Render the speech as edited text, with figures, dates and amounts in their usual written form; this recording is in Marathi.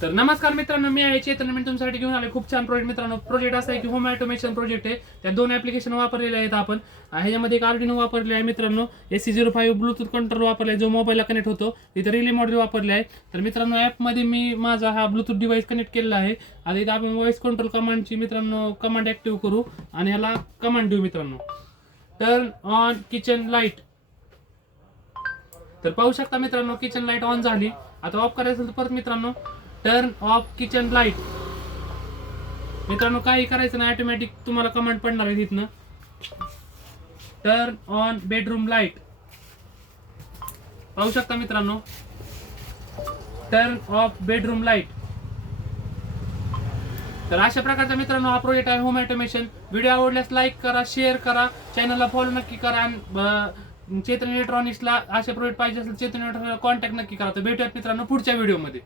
तर नमस्कार मित्रांनो, मी आहे चेतन. मी तुमच्यासाठी घेऊन आले खूप छान प्रोजेक्ट. मित्रांनो, प्रोजेक्ट असा आहे की होम ऑटोमेशन प्रोजेक्ट आहे. त्या दोन ऍप्लिकेशन वापरलेले आहेत आपण. ह्याच्यामध्ये एक आर्डिनो वापरले आहे मित्रांनो, SC05 ब्लूटूथ कंट्रोल वापरला आहे जो मोबाईलला कनेक्ट होतो. इथे रिले मॉडेल वापरले आहे. तर मित्रांनो, ॲपमध्ये मी माझा हा ब्लूटूथ डिव्हाइस कनेक्ट केलेला आहे. आता इथे आपण व्हॉइस कंट्रोल कमांडची मित्रांनो कमांड ऍक्टिव्ह करू आणि ह्याला कमांड देऊ मित्रांनो, टर्न ऑन किचन लाईट. तर पाहू शकता मित्रांनो, किचन लाईट ऑन झाली. आता ऑफ करायचं तर परत मित्रांनो, टर्न ऑफ किचन लाईट. मित्रांनो, काही करायचं नाही, ऑटोमॅटिक तुम्हाला कमांड पडणार आहे तिथनं. Turn on bedroom light. पाहू शकता मित्रांनो, टर्न ऑफ बेडरूम लाईट. तर अशा प्रकारचा मित्रांनो हा प्रोजेक्ट आहे होम ऑटोमेशन. व्हिडिओ आवडल्यास लाईक करा, शेअर करा, चॅनलला फॉलो नक्की करा. आणि चेतन इलेक्ट्रॉनिक्सला असे प्रोजेक्ट पाहिजे असेल चेतन इलेक्ट्रॉनिक्सला कॉन्टॅक्ट नक्की करा. तर भेटूयात मित्रांनो पुढच्या व्हिडिओमध्ये.